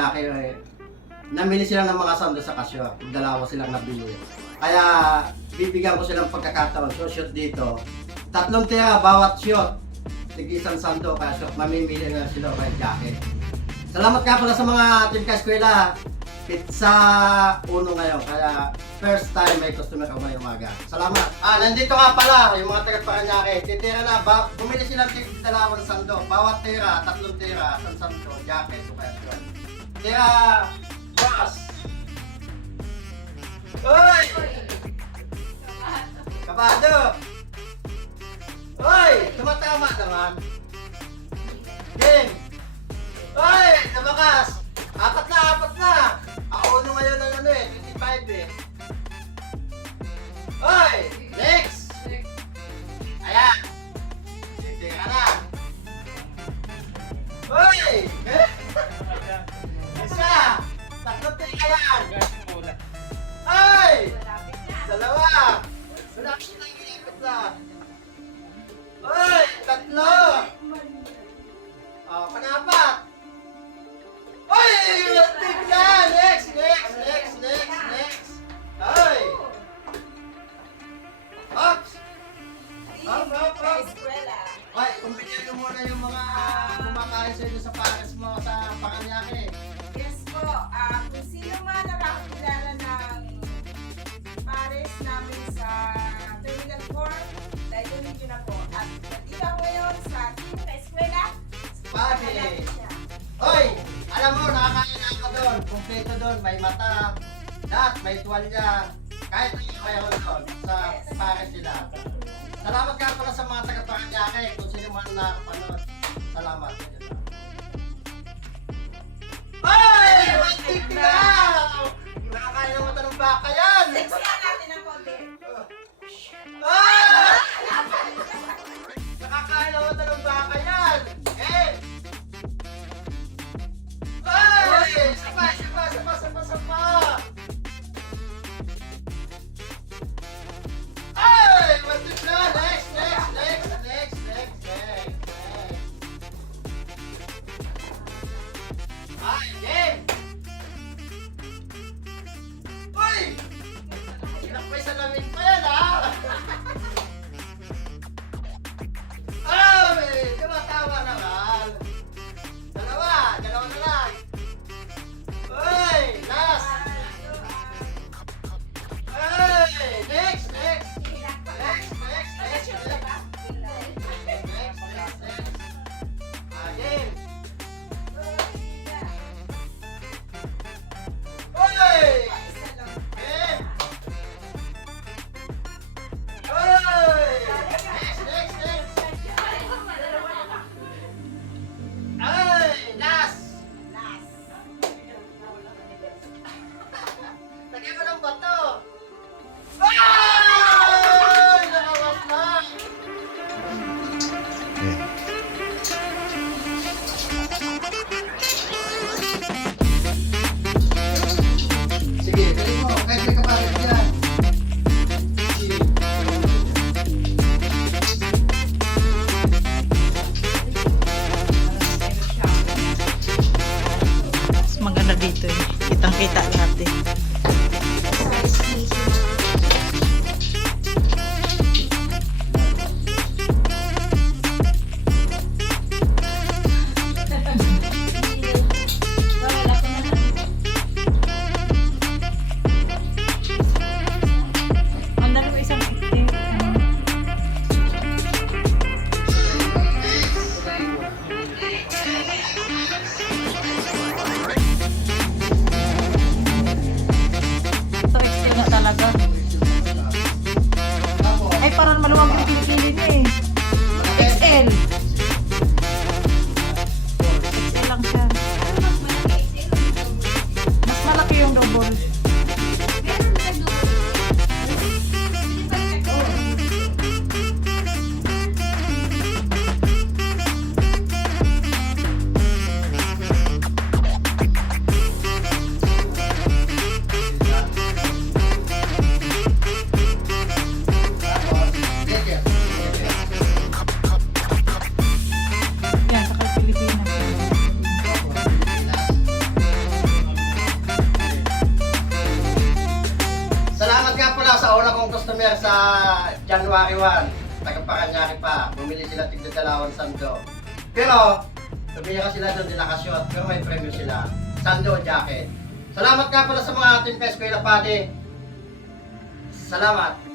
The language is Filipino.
Jackie, namili sila ng mga sando sa Casio. Dalawa silang nabili. Kaya bibigyan ko silang pagkakataon. So shoot dito. 3 tira bawat shoot. Tig-isang sando kaya shoot. Mamimili na sila kay Jackie. Salamat nga pala sa mga team ka-eskwela. Pizza uno ngayon. Kaya first time may customer ako ngayong umaga. Salamat. Nandito nga pala yung mga taga-Paranaque. Titira na. Bumili silang dalawang sando. Bawat tira, 3 tira, 1 sando. Jackie. So kaya shoot. Tira. Boss! Hoy! Kabado! Hoy! Tumatama naman! Game! Hoy! Nabakas! 4 na! Ako uno ngayon ng 25 eh. Hoy! Next! Ayan! Titira na! Hoy! Isa! 3 tira yan! Ay! Dalawa! Malapit na inipit na! Ay! 3! Panapat! Ay! Lantig na! Next! Ay! Ops! Ops! Ay, kumbigyan mo muna yung mga kumakain sa inyo sa pares mo sa Paranaque. Yes po, kung sino man nakakilala ng pares namin sa Terminal 4, dahil nyo na po. At nandito ako ngayon sa Team Ka-Eskwela. Pati! Hoy! Alam mo, nakakain na ako doon. Kumpleto doon. May mata. Lahat. May tuwalya. Kahit hindi mayroon doon sa pares nila. Salamat nga pala sa mga taga-Paranaque. Kung sino man nakapanood. Salamat. Ay! Mantik na! Nakakain ng mata ng baka yan! Seksiyan natin ng konti. Ah! Nakakain ng mata ng baka yan! Eh! Ay! Sapa! Ay! Mantik na! Next! Ay! Game! Uy! Nakapay sa lamig pa yan, ha? customer sa January 1, taga Paranaque pa, bumili sila tigda 2 sando. Pero, tumira sila doon nila kasyot, pero may premyo sila. Sando o jacket. Salamat nga pala sa mga ating ka-eskwela pati. Salamat.